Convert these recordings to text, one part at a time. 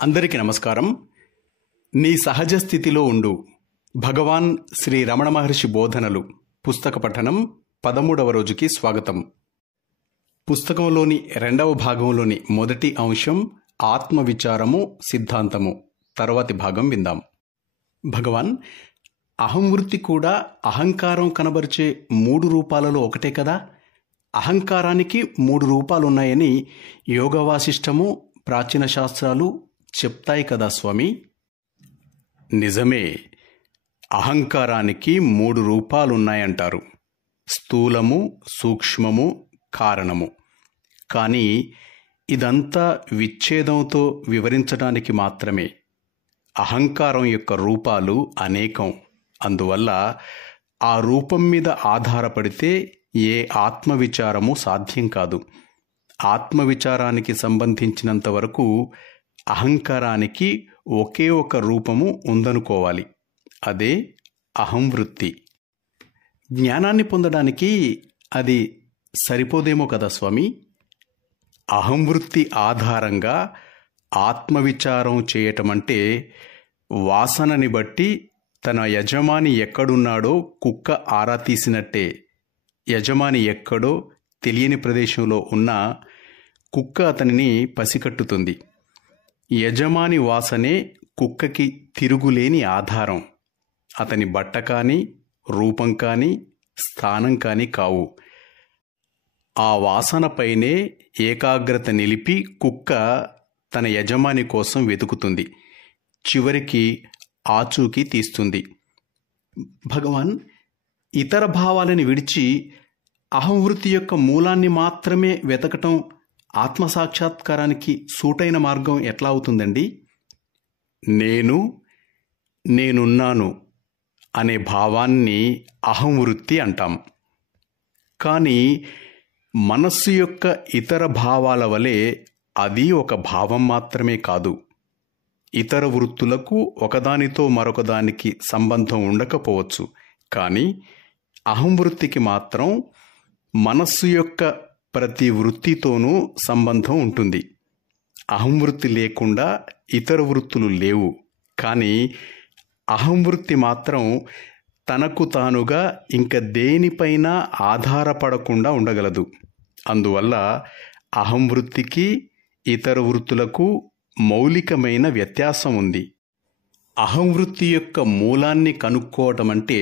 అందరికీ నమస్కారం. నీ సహజ స్థితిలో ఉండు భగవాన్ శ్రీ రమణ మహర్షి బోధనలు పుస్తక పఠనం 13వ రోజుకి స్వాగతం. పుస్తకంలోని 2వ భాగంలోని మొదటి అంశం ఆత్మవిచారము సిద్ధాంతము. తర్వాతి భాగం విందాం. భగవాన్, అహంవృత్తి కూడా అహంకారం కనబరిచే 3 రూపాలలో ఒకటే కదా? అహంకారానికి 3 రూపాలున్నాయని యోగ వాసిష్టము, ప్రాచీన శాస్త్రాలు చెప్తాయి కదా స్వామి? నిజమే, అహంకారానికి 3 రూపాలున్నాయంటారు. స్థూలము, సూక్ష్మము, కారణము. కానీ ఇదంతా విచ్ఛేదంతో వివరించడానికి మాత్రమే. అహంకారం యొక్క రూపాలు అనేకం. అందువల్ల ఆ రూపం మీద ఆధారపడితే ఏ ఆత్మవిచారము సాధ్యం కాదు. ఆత్మవిచారానికి సంబంధించినంత వరకు అహంకారానికి ఒకే ఒక రూపము ఉందనుకోవాలి. అదే అహంవృత్తి. జ్ఞానాన్ని పొందడానికి అది సరిపోదేమో కదా స్వామి? అహంవృత్తి ఆధారంగా ఆత్మవిచారం చేయటమంటే వాసనని బట్టి తన యజమాని ఎక్కడున్నాడో కుక్క ఆరా తీసినట్టే. యజమాని ఎక్కడో తెలియని ప్రదేశంలో ఉన్న కుక్క అతనిని పసికట్టుతుంది. యజమాని వాసనే కుక్కకి తిరుగులేని ఆధారం. అతని బట్ట కానీ, రూపం కానీ, స్థానం కానీ కావు. ఆ వాసనపైనే ఏకాగ్రత నిలిపి కుక్క తన యజమాని కోసం వెతుకుతుంది. చివరికి ఆచూకీ తీస్తుంది. భగవాన్, ఇతర భావాలని విడిచి అహంవృత్తి యొక్క మూలాన్ని మాత్రమే వెతకటం ఆత్మసాక్షాత్కారానికి సూటైన మార్గం ఎట్లా అవుతుందండి? నేనున్నాను అనే భావాన్ని అహంవృత్తి అంటాం. కానీ మనస్సు యొక్క ఇతర భావాల వలె అది ఒక భావం మాత్రమే కాదు. ఇతర వృత్తులకు ఒకదానితో మరొకదానికి సంబంధం ఉండకపోవచ్చు. కానీ అహంవృత్తికి మాత్రం మనస్సు యొక్క ప్రతి వృత్తితోనూ సంబంధం ఉంటుంది. అహంవృత్తి లేకుండా ఇతర వృత్తులు లేవు. కానీ అహంవృత్తి మాత్రం తనకు తానుగా ఇంక దేనిపైనా ఆధారపడకుండా ఉండగలదు. అందువల్ల అహంవృత్తికి ఇతర వృత్తులకు మౌలికమైన వ్యత్యాసం ఉంది. అహంవృత్తి యొక్క మూలాన్ని కనుక్కోవటం అంటే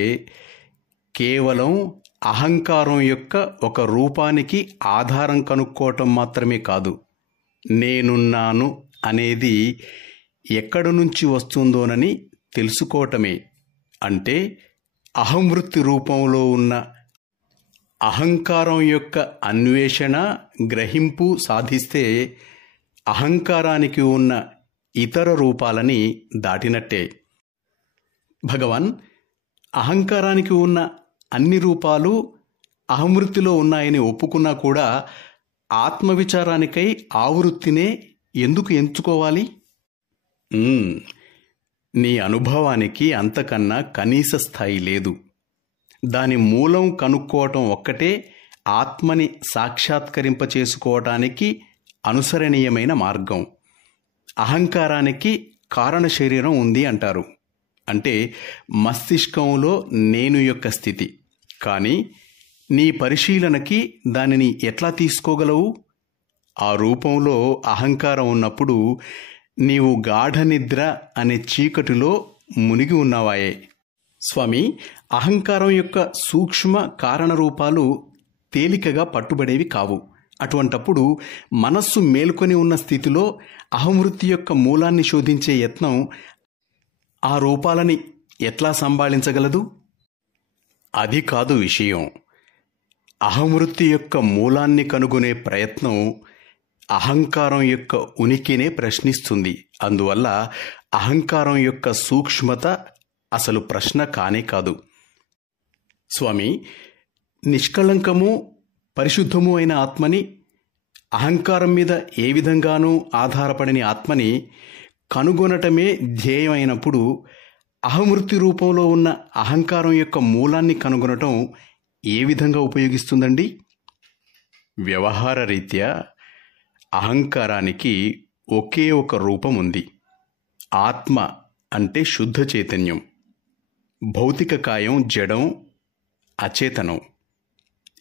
కేవలం అహంకారం యొక్క ఒక రూపానికి ఆధారం కనుక్కోవటం మాత్రమే కాదు. నేనున్నాను అనేది ఎక్కడి నుంచి వస్తుందోనని తెలుసుకోవటమే. అంటే అహంవృత్తి రూపంలో ఉన్న అహంకారం యొక్క అన్వేషణ, గ్రహింపు సాధిస్తే అహంకారానికి ఉన్న ఇతర రూపాలని దాటినట్టే. భగవాన్, అహంకారానికి ఉన్న అన్ని రూపాలు అహంవృత్తిలో ఉన్నాయని ఒప్పుకున్నా కూడా ఆత్మవిచారానికై ఆ వృత్తినే ఎందుకు ఎంచుకోవాలి? నీ అనుభవానికి అంతకన్నా కనీస స్థాయి లేదు. దాని మూలం కనుక్కోవటం ఒక్కటే ఆత్మని సాక్షాత్కరింపచేసుకోవటానికి అనుసరణీయమైన మార్గం. అహంకారానికి కారణ శరీరం ఉంది అంటారు. అంటే మస్తిష్కంలో నేను యొక్క స్థితి. కానీ నీ పరిశీలనకి దానిని ఎట్లా తీసుకోగలవు? ఆ రూపంలో అహంకారం ఉన్నప్పుడు నీవు గాఢ నిద్ర అనే చీకటిలో మునిగి ఉన్నావాయే. స్వామి, అహంకారం యొక్క సూక్ష్మ కారణ రూపాలు తేలికగా పట్టుబడేవి కావు. అటువంటప్పుడు మనస్సు మేల్కొని ఉన్న స్థితిలో అహంవృత్తి యొక్క మూలాన్ని శోధించే యత్నం ఆ రూపాలని ఎట్లా సంభాళించగలదు? అది కాదు విషయం. అహంవృత్తి యొక్క మూలాన్ని కనుగొనే ప్రయత్నం అహంకారం యొక్క ఉనికినే ప్రశ్నిస్తుంది. అందువల్ల అహంకారం యొక్క సూక్ష్మత అసలు ప్రశ్న కానే కాదు. స్వామి, నిష్కళంకము, పరిశుద్ధము అయిన ఆత్మని, అహంకారం మీద ఏ విధంగానూ ఆధారపడని ఆత్మని కనుగొనటమే ధ్యేయమైనప్పుడు అహంవృత్తి రూపంలో ఉన్న అహంకారం యొక్క మూలాన్ని కనుగొనటం ఏ విధంగా ఉపయోగిస్తుందండి? వ్యవహార రీత్యా అహంకారానికి ఒకే ఒక రూపం ఉంది, ఆత్మ అంటే శుద్ధ చైతన్యం, భౌతిక కాయం జడం, అచేతనం.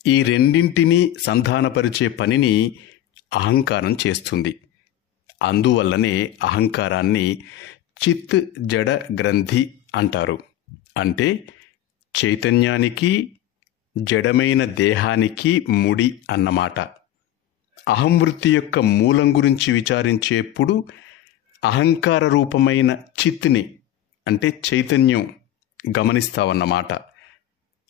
ఈ రెండింటినీ సంధానపరిచే పనిని అహంకారం చేస్తుంది. అందువల్లనే అహంకారాన్ని చిత్ జడ గ్రంథి అంటారు. అంటే చైతన్యానికి జడమైన దేహానికి ముడి అన్నమాట. అహంవృత్తి యొక్క మూలం గురించి విచారించేప్పుడు అహంకార రూపమైన చిత్ని అంటే చైతన్యం గమనిస్తావన్నమాట.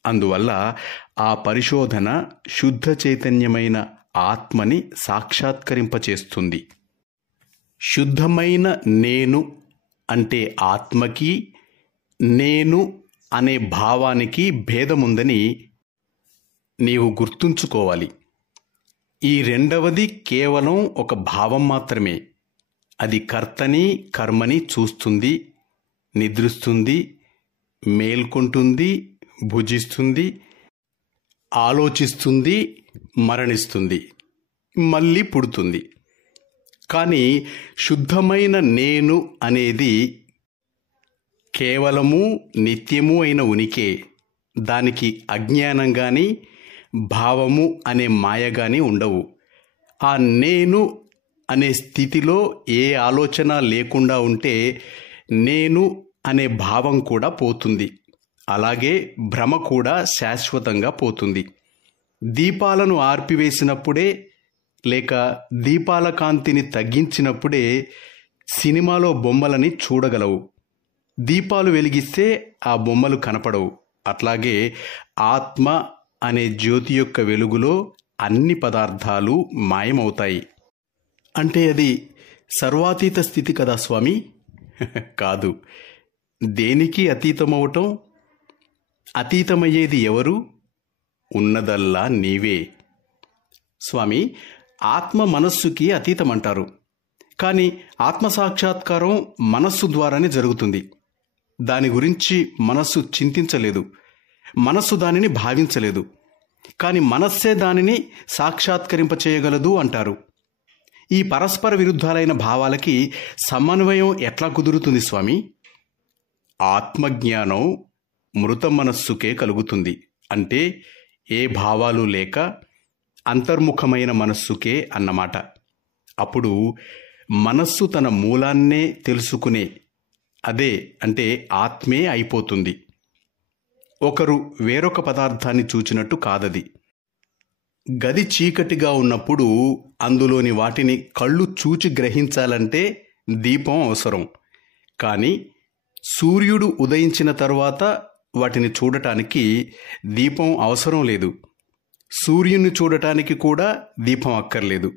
అందువల్ల ఆ పరిశోధన శుద్ధ చైతన్యమైన ఆత్మని సాక్షాత్కరింపచేస్తుంది. శుద్ధమైన నేను అంటే ఆత్మకి, నేను అనే భావానికి భేదముందని నీవు గుర్తుంచుకోవాలి. ఈ రెండవది కేవలం ఒక భావం మాత్రమే. అది కర్తని కర్మని చూస్తుంది, నిద్రిస్తుంది, మేల్కొంటుంది, భుజిస్తుంది, ఆలోచిస్తుంది, మరణిస్తుంది, మళ్ళీ పుడుతుంది. కానీ శుద్ధమైన నేను అనేది కేవలము నిత్యము అయిన ఉనికే. దానికి అజ్ఞానం కానీ భావము అనే మాయ కానీ ఉండవు. ఆ నేను అనే స్థితిలో ఏ ఆలోచన లేకుండా ఉంటే నేను అనే భావం కూడా పోతుంది. అలాగే భ్రమ కూడా శాశ్వతంగా పోతుంది. దీపాలను ఆర్పివేసినప్పుడే లేక దీపాల కాంతిని తగ్గించినప్పుడే సినిమాలో బొమ్మలని చూడగలవు. దీపాలు వెలిగిస్తే ఆ బొమ్మలు కనపడవు. అట్లాగే ఆత్మ అనే జ్యోతి యొక్క వెలుగులో అన్ని పదార్థాలు మాయమవుతాయి. అంటే అది సర్వాతీత స్థితి కదా స్వామి? కాదు. దేనికి అతీతమవటం? అతీతమయ్యేది ఎవరు? ఉన్నదల్లా నీవే. స్వామి, ఆత్మ మనస్సుకి అతీతమంటారు. కానీ ఆత్మసాక్షాత్కారం మనస్సు ద్వారానే జరుగుతుంది. దాని గురించి మనస్సు చింతించలేదు, మనస్సు దానిని భావించలేదు. కానీ మనస్సే దానిని సాక్షాత్కరింపచేయగలదు అంటారు. ఈ పరస్పర విరుద్ధాలైన భావాలకి సమన్వయం ఎట్లా కుదురుతుంది స్వామి? ఆత్మజ్ఞానం మృత మనస్సుకే కలుగుతుంది. అంటే ఏ భావాలు లేక అంతర్ముఖమైన మనస్సుకే అన్నమాట. అప్పుడు మనస్సు తన మూలాన్నే తెలుసుకునే అదే అంటే ఆత్మే అయిపోతుంది. ఒకరు వేరొక పదార్థాన్ని చూచినట్టు కాదది. గది చీకటిగా ఉన్నప్పుడు అందులోని వాటిని కళ్ళు చూచి గ్రహించాలంటే దీపం అవసరం. కానీ సూర్యుడు ఉదయించిన తర్వాత వాటిని చూడటానికి దీపం అవసరం లేదు. సూర్యుని చూడటానికి కూడా దీపం అక్కర్లేదు.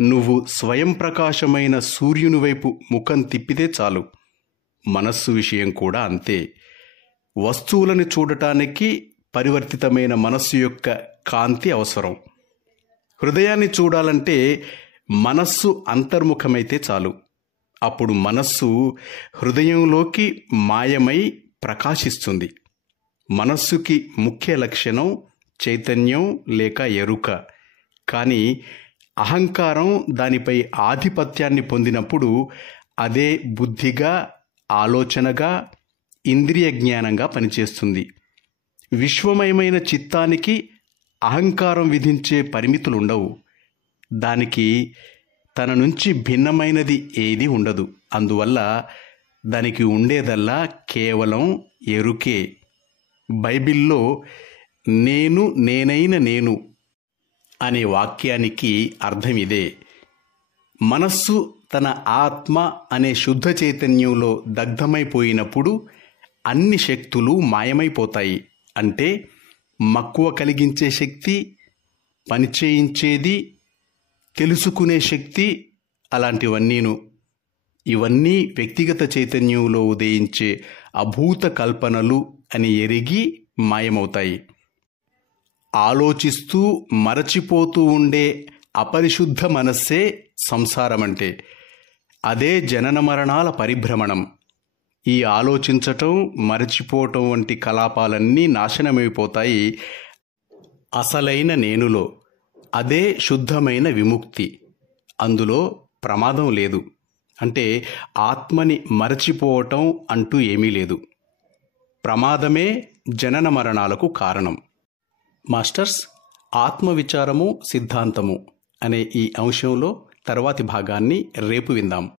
నువ్వు స్వయం ప్రకాశమైన సూర్యుని వైపు ముఖం తిప్పితే చాలు. మనస్సు విషయం కూడా అంతే. వస్తువులను చూడటానికి పరివర్తితమైన మనస్సు యొక్క కాంతి అవసరం. హృదయాన్ని చూడాలంటే మనస్సు అంతర్ముఖమైతే చాలు. అప్పుడు మనస్సు హృదయంలోకి మాయమై ప్రకాశిస్తుంది. మనస్సుకి ముఖ్య లక్షణం చైతన్యం లేక ఎరుక. కానీ అహంకారం దానిపై ఆధిపత్యాన్ని పొందినప్పుడు అదే బుద్ధిగా, ఆలోచనగా, ఇంద్రియ జ్ఞానంగా పనిచేస్తుంది. విశ్వమయమైన చిత్తానికి అహంకారం విధించే పరిమితులుండవు. దానికి తన నుంచి భిన్నమైనది ఏది ఉండదు. అందువల్ల దానికి ఉండేదల్లా కేవలం ఎరుకే. బైబిల్లో నేను నేనైన నేను అనే వాక్యానికి అర్థం ఇదే. మనస్సు తన ఆత్మ అనే శుద్ధ చైతన్యంలో దగ్ధమైపోయినప్పుడు అన్ని శక్తులు మాయమైపోతాయి. అంటే మక్కువ కలిగించే శక్తి, పనిచేయించేది, తెలుసుకునే శక్తి, అలాంటివన్నీను. ఇవన్నీ వ్యక్తిగత చైతన్యంలో ఉదయించే అభూత కల్పనలు అని ఎరిగి మాయమవుతాయి. ఆలోచిస్తూ మరచిపోతూ ఉండే అపరిశుద్ధ మనస్సే సంసారమంటే. అదే జనన మరణాల పరిభ్రమణం. ఈ ఆలోచించటం, మరచిపోవటం వంటి కలాపాలన్నీ నాశనమైపోతాయి అసలైన నేనులో. అదే శుద్ధమైన విముక్తి. అందులో ప్రమాదం లేదు. అంటే ఆత్మని మరచిపోవటం అంటూ ఏమీ లేదు. ప్రమాదమే జనన మరణాలకు కారణం. మాస్టర్స్, ఆత్మవిచారము సిద్ధాంతము అనే ఈ అంశంలో తర్వాతి భాగాన్ని రేపు విందాం.